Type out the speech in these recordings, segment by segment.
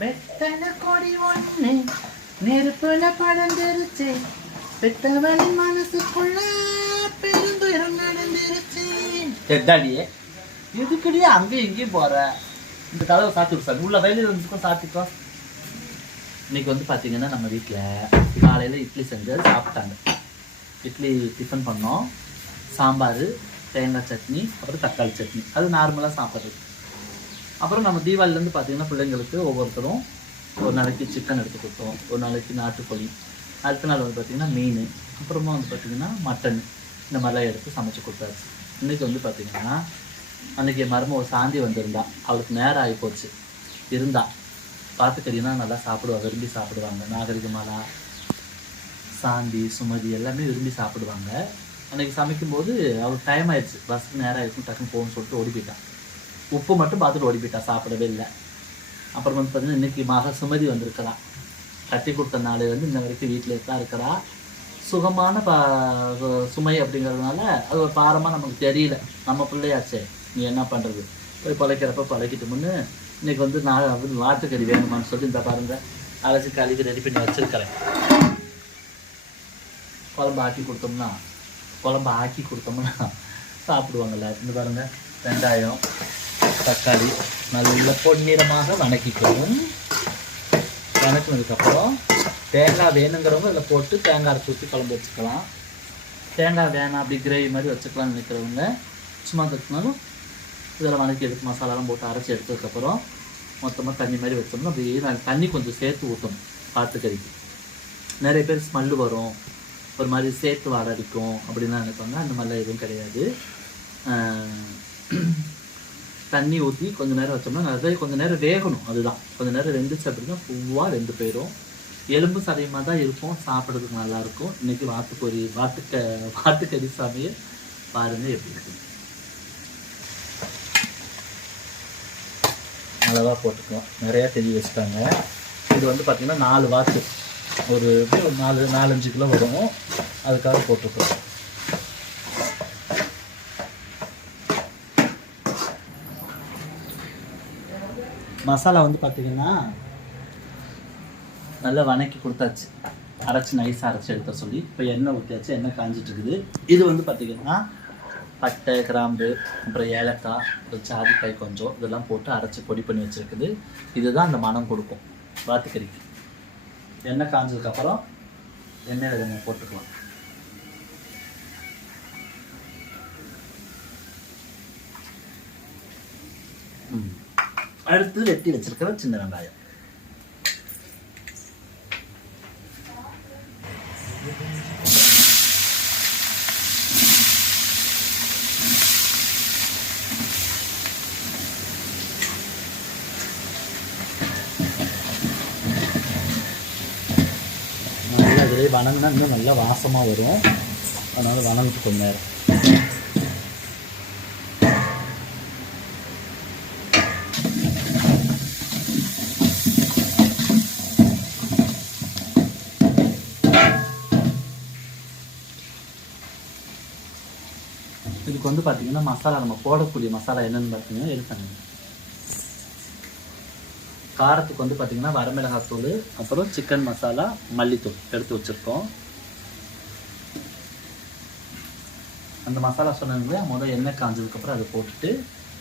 வெத்தல கொடி ஒண்ணு நெருப்புல பழந்துருச்சு பெத்தவளின் மனசுக்குள்ள பெருந்துயரம் நடந்துருச்சு. எட்டாடியே எதுக்கடியே அங்கேயும் இங்கேயும் போற? இந்த கதவை சாத்தி விடு உள்ள வயலில் இருந்துக்கும் சாத்திக்கோ. இன்னைக்கு வந்து பார்த்தீங்கன்னா நம்ம வீட்டில் காலையில் இட்லி செஞ்சு சாப்பிட்டாங்க. இட்லி டிஃபன் பண்ணோம். சாம்பார் தேங்காய் சட்னி அப்புறம் தக்காளி சட்னி. அது நார்மலாக சாப்பிட்றது. அப்புறம் நம்ம தீபாவளிலேருந்து பார்த்தீங்கன்னா பிள்ளைங்களுக்கு ஒவ்வொருத்தரும் ஒரு நாளைக்கு சிக்கன் எடுத்து கொடுத்தோம். ஒரு நாளைக்கு நாட்டுக்கோழி. அடுத்த நாள் வந்து பார்த்திங்கன்னா மீன். அப்புறமா வந்து பார்த்திங்கன்னா மட்டன் இந்த மாதிரிலாம் எடுத்து சமைச்சு கொடுத்தாச்சு. இன்றைக்கி வந்து பார்த்திங்கன்னா அன்றைக்கி என் மருமக ஒரு சாந்தி வந்திருந்தா. அவளுக்கு நேரம் ஆகி போச்சு. இருந்தா. பார்த்துக்கிட்டீங்கன்னா நல்லா சாப்பிடுவா விரும்பி சாப்பிடுவாங்க. நாகரிகமாலா சாந்தி சுமதி எல்லாமே விரும்பி சாப்பிடுவாங்க. அன்றைக்கி சமைக்கும்போது அவளுக்கு டைம் ஆயிடுச்சு. பஸ்ஸுக்கு நேரம் ஆயிடுச்சு டக்குன்னு போகணும்னு சொல்லிட்டு ஓடி போயிட்டான் உப்பு மட்டும் பார்த்துட்டு ஓடி போயிட்டா சாப்பிடவே இல்லை. அப்புறம் வந்து பார்த்தீங்கன்னா இன்னைக்கு மக சுமதி வந்திருக்கிறா. கட்டி கொடுத்த நாள் வந்து இன்ன வரைக்கும் வீட்டில் தான் இருக்கிறா. சுகமான பா சுமை அப்படிங்கிறதுனால அது ஒரு பாரமாக நமக்கு தெரியல. நம்ம பிள்ளையாச்சே நீ என்ன பண்ணுறது போய் பழைக்கிறப்ப பழைக்கிட்டு முன்னு இன்னைக்கு வந்து நான் வந்து வாட்டுக்கறி வேணுமான்னு சொல்லி இந்த பாருங்க அழைச்சி கழுவி ரெடி பண்ணி வச்சுருக்கிறேன். குழம்பு ஆக்கி கொடுத்தோம்னா குழம்பு ஆக்கி கொடுத்தோம்னா சாப்பிடுவாங்கல்ல இந்த பாருங்க வெங்காயம் தக்காளி நல்ல பொன்னிறமாக வணக்கிக்கணும். வணக்கினதுக்கப்புறம் தேங்காய் வேணுங்கிறவங்க இதில் போட்டு தேங்காய் அரைச்சி ஊற்றி குழம்பு வச்சுக்கலாம். தேங்காய் வேணாம் அப்படி கிரேவி மாதிரி வச்சுக்கலாம்னு நினைக்கிறவங்க சும்மா தட்டினாலும் இதில் வணக்கி எடுத்து மசாலாலாம் போட்டு அரைச்சி எடுத்ததுக்கப்புறம் மொத்தமாக தண்ணி மாதிரி வச்சோம்னா அப்படியே நாங்கள் தண்ணி கொஞ்சம் சேர்த்து ஊற்றணும் பாத்துக்கறிக்கு நிறைய பேர் ஸ்மெல்லு வரும். ஒரு மாதிரி சேர்த்து வாடடிக்கும் அப்படின்லாம் நினைப்பாங்க. அந்த மாதிரிலாம் எதுவும் கிடையாது. தண்ணி ஊற்றி கொஞ்ச நேரம் வச்சோம்னா நிறைய கொஞ்ச நேரம் வேகணும். அதுதான். கொஞ்ச நேரம் வெந்துச்சு அப்படின்னா பூவாக வெந்து போயிடும் எலும்பு சதையமாக தான் இருக்கும். சாப்பிட்றதுக்கு நல்லாயிருக்கும் இன்றைக்கி இன்னைக்கு வாத்துக்கொரி வாத்துக்கறி சமையல். பாருங்க எப்படி இருக்கு. அளவாக போட்டுக்கலாம் நிறையா தெளி வச்சுட்டாங்க. இது வந்து பார்த்திங்கன்னா நாலு வாத்து. ஒரு ஒரு நாலு நாலஞ்சு கிலோ வரும். அதுக்காக போட்டுக்கிறோம் மசாலா வந்து பார்த்தீங்கன்னா நல்லா வணக்கி கொடுத்தாச்சு. அரைச்சி நைஸாக அரைச்சி எடுத்த சொல்லி இப்போ எண்ணெய் ஊற்றியாச்சு எண்ணெய் காஞ்சிட்டு இருக்குது இது வந்து பார்த்தீங்கன்னா பட்டை கிராம்பு அப்புறம் ஏலக்காய் அப்புறம் ஜாதிக்காய் கொஞ்சம் இதெல்லாம் போட்டு அரைச்சி பொடி பண்ணி வச்சுருக்குது. இதுதான் அந்த மனம் கொடுக்கும். வாத்துக்கறிக்கு. எண்ணெய் காஞ்சதுக்கப்புறம் எண்ணெயில் நம்ம போட்டுக்கலாம். அடுத்து வெட்டி வச்சிருக்கிற சின்ன வெங்காயம். நல்லா இதிலே வணங்கினா இன்னும் நல்லா வாசமாக வரும். அதனால வணங்கிட்டு கொஞ்ச நேரம். வந்து பார்த்தீங்கன்னா மசாலா நம்ம போடக்கூடிய மசாலா என்னென்னு பார்த்தீங்கன்னா எடுத்தாங்க காரத்துக்கு வந்து பார்த்தீங்கன்னா வரமிளகாத்தூள் அப்புறம் சிக்கன் மசாலா மல்லித்தூள் எடுத்து வச்சுருக்கோம். அந்த மசாலா சொன்னீங்களே முதல் எண்ணெய் காஞ்சதுக்கப்புறம் அதை போட்டுட்டு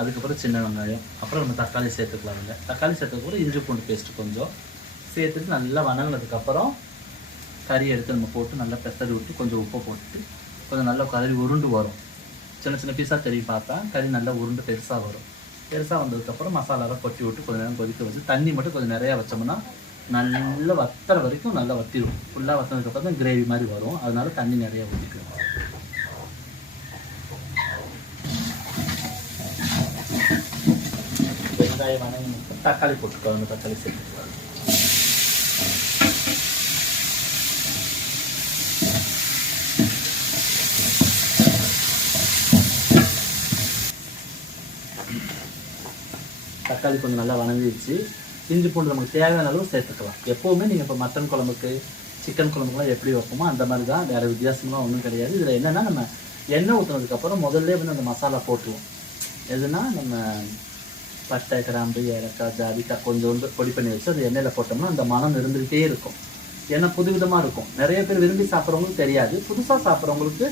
அதுக்கப்புறம் சின்ன வெங்காயம் அப்புறம் நம்ம தக்காளி சேர்த்துக்கலாம் தக்காளி சேர்த்ததுக்கப்புறம் இஞ்சி பூண்டு பேஸ்ட்டு கொஞ்சம் சேர்த்துட்டு நல்லா வணங்கினதுக்கப்புறம் கறி எடுத்து நம்ம போட்டு நல்லா பெசரி விட்டு கொஞ்சம் உப்பை போட்டுட்டு கொஞ்சம் நல்லா கதறி உருண்டு வரும். சின்ன சின்ன பீஸாக தெரியும் பார்த்தா கறி நல்லா உருண்டு பெருசாக வரும். பெருசாக வந்ததுக்கப்புறம் மசாலாலாம் கொட்டி விட்டு கொஞ்ச நேரம் கொதிக்க வச்சு தண்ணி மட்டும் கொஞ்சம் நிறையா வச்சோம்னா நல்லா வத்துற வரைக்கும் நல்லா வத்திடும் ஃபுல்லாக வத்தினதுக்கப்புறம் தான் கிரேவி மாதிரி வரும். அதனால தண்ணி நிறையா ஊற்றிக்கணும் வெங்காயம் வணங்கி தக்காளி போட்டுக்கோ அந்த தக்காளி சேர்த்துக்கலாம் தக்காளி கொஞ்சம் நல்லா வணங்கிடுச்சு. இஞ்சி பூண்டு நமக்கு தேவையான அளவு சேர்த்துக்கலாம். எப்போவுமே நீங்கள் இப்போ மட்டன் குழம்புக்கு சிக்கன் குழம்புக்குலாம் எப்படி வைப்போமோ அந்த மாதிரி தான். வேறு வித்தியாசம்லாம் ஒன்றும் கிடையாது. இதில் என்னென்னா நம்ம எண்ணெய் ஊற்றுனதுக்கப்புறம் முதல்ல வந்து அந்த மசாலா போட்டுருவோம். எதுனா நம்ம பட்டை கிராம்பு ஏலக்காய் ஜாதிக்காய் கொஞ்சோண்டு பொடி பண்ணி வச்சு அது எண்ணெயில் போட்டோம்னா அந்த மனம் இருந்துகிட்டே இருக்கும். ஏன்னா புதுவிதமாக இருக்கும். நிறைய பேர் விரும்பி சாப்பிட்றவங்களுக்கு தெரியாது. புதுசாக சாப்பிட்றவங்களுக்கு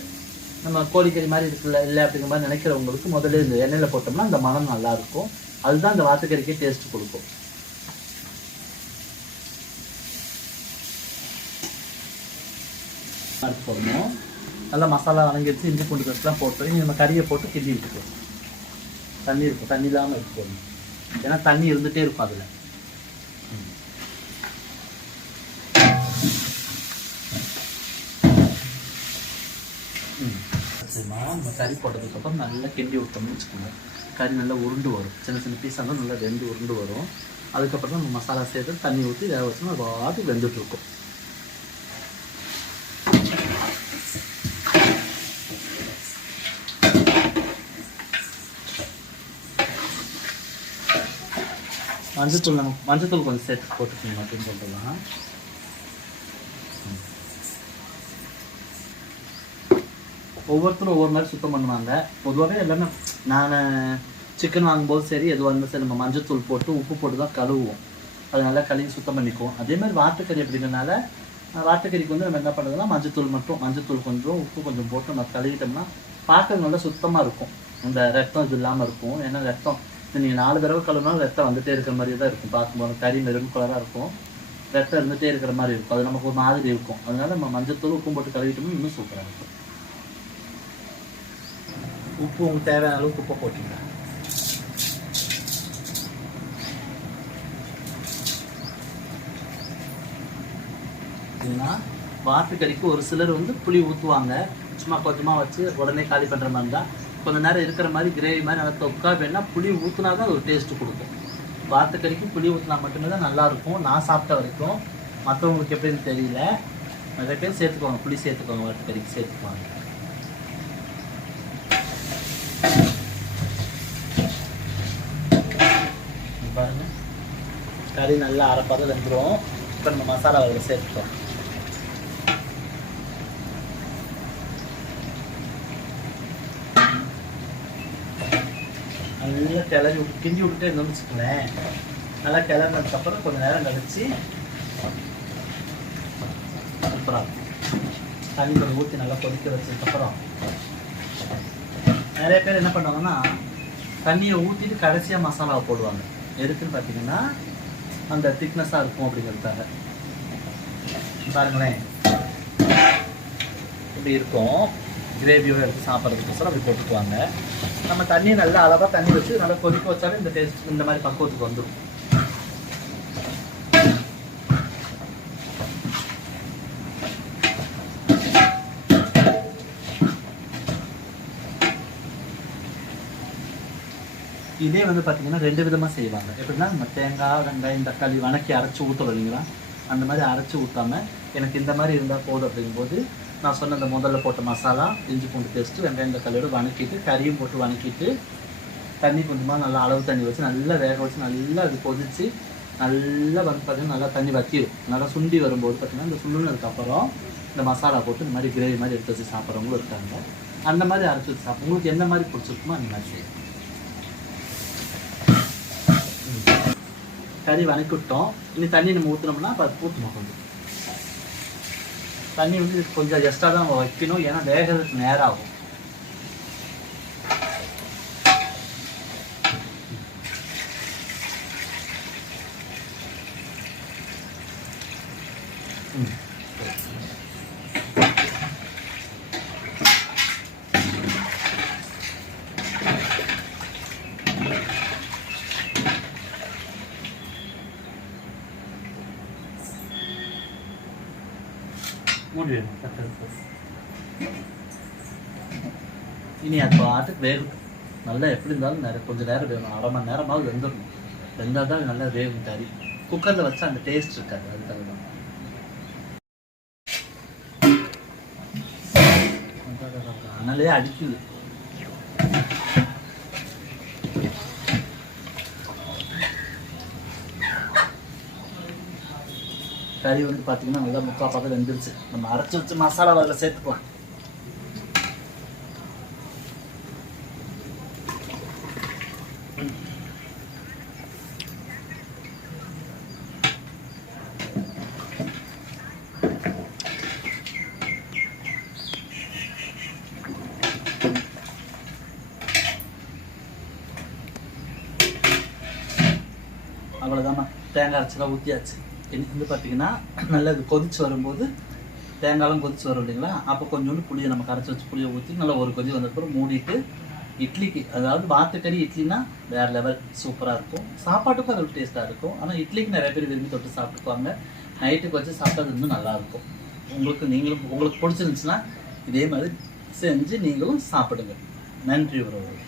நம்ம கோழிக்கறி மாதிரி இருக்குல்ல இல்லை அப்படிங்கிற மாதிரி நினைக்கிறவங்களுக்கு முதல்ல இந்த எண்ணெயில் போட்டோம்னா அந்த மனம் நல்லாயிருக்கும் அதுதான் அந்த வாத்துக்கறிக்கு டேஸ்ட் கொடுக்கும். போடணும் நல்லா மசாலா வணங்கிடுச்சு இஞ்சி பூண்டு பேஸ்ட்லாம் போட்டு இனி நம்ம கறியை போட்டு கிண்டி விட்டுக்கணும் தண்ணி இருக்கும் தண்ணி இல்லாமல் இருக்கு போடணும் ஏன்னா தண்ணி இருந்துகிட்டே இருக்கும் அதில். நம்ம கறி போட்டதுக்கப்புறம் நல்லா கிண்டி விட்டோம்னு வச்சுக்கோங்க. கறி நல்லா உருண்டு வரும். சின்ன சின்ன பீஸாக இருந்தால் நல்லா வெந்து உருண்டு வரும். அதுக்கப்புறம் தான் நம்ம மசாலா சேர்த்து தண்ணி ஊற்றி வேக வச்சோம்னா அது பாட்டு வெந்துட்டு இருக்கும். மஞ்சத்தூள் நம்ம மஞ்சத்தூள் கொஞ்சம் சேர்த்து போட்டுக்கணும் அப்படின்னு சொல்லிடலாம் ஒவ்வொருத்தரும் ஒவ்வொரு மாதிரி சுத்தம் பண்ணுவாங்க. பொதுவாகவே எல்லாமே நான் சிக்கன் வாங்கும்போது சரி எதுவாக இருந்தாலும் சரி நம்ம மஞ்சத்தூள் போட்டு உப்பு போட்டு தான் கழுவுவோம். அது நல்லா கழுவி சுத்தம் பண்ணிக்குவோம். அதே மாதிரி வாட்டுக்கறி அப்படிங்கிறனால வாட்டுக்கறிக்கு வந்து நம்ம என்ன பண்ணுறதுனா மஞ்சத்தூள் மட்டும் மஞ்சத்தூள் கொஞ்சம் உப்பு கொஞ்சம் போட்டு நம்ம கழுவிட்டோம்னா பார்க்க நல்லா சுத்தமாக இருக்கும். அந்த ரத்தம் இது இல்லாமல் இருக்கும். ஏன்னா ரத்தம் நீங்கள் நாலு தடவை கழுவினாலும் ரத்தம் வந்துகிட்டே இருக்கிற மாதிரி தான் இருக்கும். பார்க்கும்போது கறி மெருகு கலராக இருக்கும். ரத்தம் இருந்துகிட்டே இருக்கிற மாதிரி இருக்கும். அது நமக்கு ஒரு மாதிரி இருக்கும். அதனால நம்ம மஞ்சத்தூள் உப்பும் போட்டு கழுவிட்டோம்னா இன்னும் சூப்பராக இருக்கும். உப்பு உங்களுக்கு தேவையான அளவுக்கு உப்பை போட்டுங்க ஏன்னா வாத்துக்கறிக்கு ஒரு சிலர் வந்து புளி ஊற்றுவாங்க சும்மா கொஞ்சமாக வச்சு உடனே காலி பண்ணுற மாதிரி தான். கொஞ்ச நேரம் இருக்கிற மாதிரி கிரேவி மாதிரி நல்லா தொக்கா வேணா புளி ஊற்றுனா தான் ஒரு டேஸ்ட்டு கொடுக்கும். வாத்துக்கறிக்கு புளி ஊற்றினா மட்டுமே தான் நல்லாயிருக்கும் நான் சாப்பிட்ட வரைக்கும் மற்றவங்களுக்கு எப்படின்னு தெரியல. நிறைய பேர் சேர்த்துக்குவாங்க. புளி சேர்த்துக்குவாங்க வாத்துக்கறிக்கு சேர்த்துக்குவாங்க. கறி நல்லா அரைப்பாத வெந்துடும் இப்போ நம்ம மசாலா அதில் சேர்த்துட்டோம் நல்லா கிளறி விட்டு கிண்டி விட்டுட்டே இருந்தோம்னு வச்சுக்கோங்களேன். நல்லா கிளறினதுக்கப்புறம் கொஞ்சம் நேரம் கழிச்சு அப்புறம் தண்ணி கொஞ்சம் ஊற்றி நல்லா கொதிக்க வச்சதுக்கப்புறம் நிறைய பேர் என்ன பண்ணுவாங்கன்னா தண்ணியை ஊற்றிட்டு கடைசியாக மசாலாவை போடுவாங்க. எதுக்குன்னு பார்த்தீங்கன்னா அந்த திக்னஸாக இருக்கும் அப்படிங்கிறதுக்காக. பாருங்களேன். இப்படி இருக்கும். கிரேவியோட எடுத்து சாப்பிட்றதுக்கு சாப்பிட்றதுக்கோசரம் அப்படி போட்டுக்குவாங்க. நம்ம தண்ணியை நல்லா அளவாக தண்ணி வச்சு நல்லா கொதிக்க வச்சாலும் இந்த டேஸ்ட் இந்த மாதிரி பக்குவத்துக்கு வந்துடும் இதே வந்து பார்த்தீங்கன்னா ரெண்டு விதமாக செய்வாங்க. எப்படின்னா நம்ம தேங்காய் வெங்காயம் தக்காளி வணக்கி அரைச்சி ஊற்றுறோம் இல்லைங்களா? அந்த மாதிரி அரைச்சி ஊற்றாம எனக்கு இந்த மாதிரி இருந்தால் போதும் அப்படிங்கும்போது நான் சொன்ன அந்த முதல்ல போட்ட மசாலா இஞ்சி பூண்டு பேஸ்ட்டு வெங்காயம் தக்காளியோடு வணக்கிட்டு கறியும் போட்டு வணக்கிட்டு தண்ணி கொஞ்சமாக நல்லா அளவு தண்ணி வச்சு நல்லா வேக வச்சு நல்லா அது கொதிச்சு நல்லா வந்து பார்த்தீங்கன்னா நல்லா தண்ணி வத்திடும் நல்லா சுண்டி வரும்போது பார்த்திங்கன்னா இந்த சுண்டுனதுக்கப்புறம் இந்த மசாலா போட்டு இந்த மாதிரி கிரேவி மாதிரி எடுத்து வச்சு சாப்பிட்றவங்களும் இருக்காங்க. அந்த மாதிரி அரைச்சி வச்சு சாப்பிட்றவங்களுக்கு எந்த மாதிரி பிடிச்சிருக்குமோ அந்த மாதிரி செய்யும் கறி வணக்கிட்டோம் இனி தண்ணி நம்ம ஊற்றினோம்னா அப்போ அது ஊற்றணும் கொஞ்சம்? தண்ணி வந்து கொஞ்சம் எக்ஸ்ட்ரா தான் வைக்கணும். ஏன்னா வேகிறதுக்கு நேரம் ஆகும் ம். மூடி இனி அது பாட்டுக்கு வேகும் நல்லா எப்படி இருந்தாலும் நிறைய கொஞ்சம் நேரம் வேணும். அரை மணி நேரமாவது வெந்துடணும். வெந்தால் தான் நல்லா வேகும் கறி குக்கரில் வச்சா அந்த டேஸ்ட் இருக்காது. அதுக்காக தான் அதனாலே அடிக்குது. கறி வந்து பார்த்தீங்கன்னா நல்லா முக்கால் பக்கம் வெந்துருச்சு. நம்ம அரைச்சி வச்சு மசாலா அதில் சேர்த்துக்கலாம் அவ்வளோதாம்மா தேங்காய் அரைச்சிலாம் ஊற்றியாச்சு எனக்கு வந்து பார்த்தீங்கன்னா நல்லா இது கொதிச்சு வரும்போது தேங்காயெலாம் கொதிச்சு வரும் இல்லைங்களா? அப்போ கொஞ்சோண்டு புளியை நம்ம கரைச்சி வச்சு புளியை ஊற்றி நல்லா ஒரு கொதி வந்ததுக்கப்புறம் மூடிட்டு இட்லிக்கு அதாவது வாத்துக்கறி இட்லினா வேறு லெவல் சூப்பராக இருக்கும். சாப்பாட்டுக்கும் அது டேஸ்ட்டாக இருக்கும். ஆனால் இட்லிக்கு நிறைய பேர் விரும்பி தொட்டு சாப்பிட்டுக்குவாங்க. நைட்டுக்கு வச்சு சாப்பிட்டா அது இன்னும் நல்லாயிருக்கும் உங்களுக்கு நீங்களும் உங்களுக்கு பிடிச்சிருந்துச்சுன்னா இதே மாதிரி செஞ்சு நீங்களும் சாப்பிடுங்க. நன்றி உறவுகள்.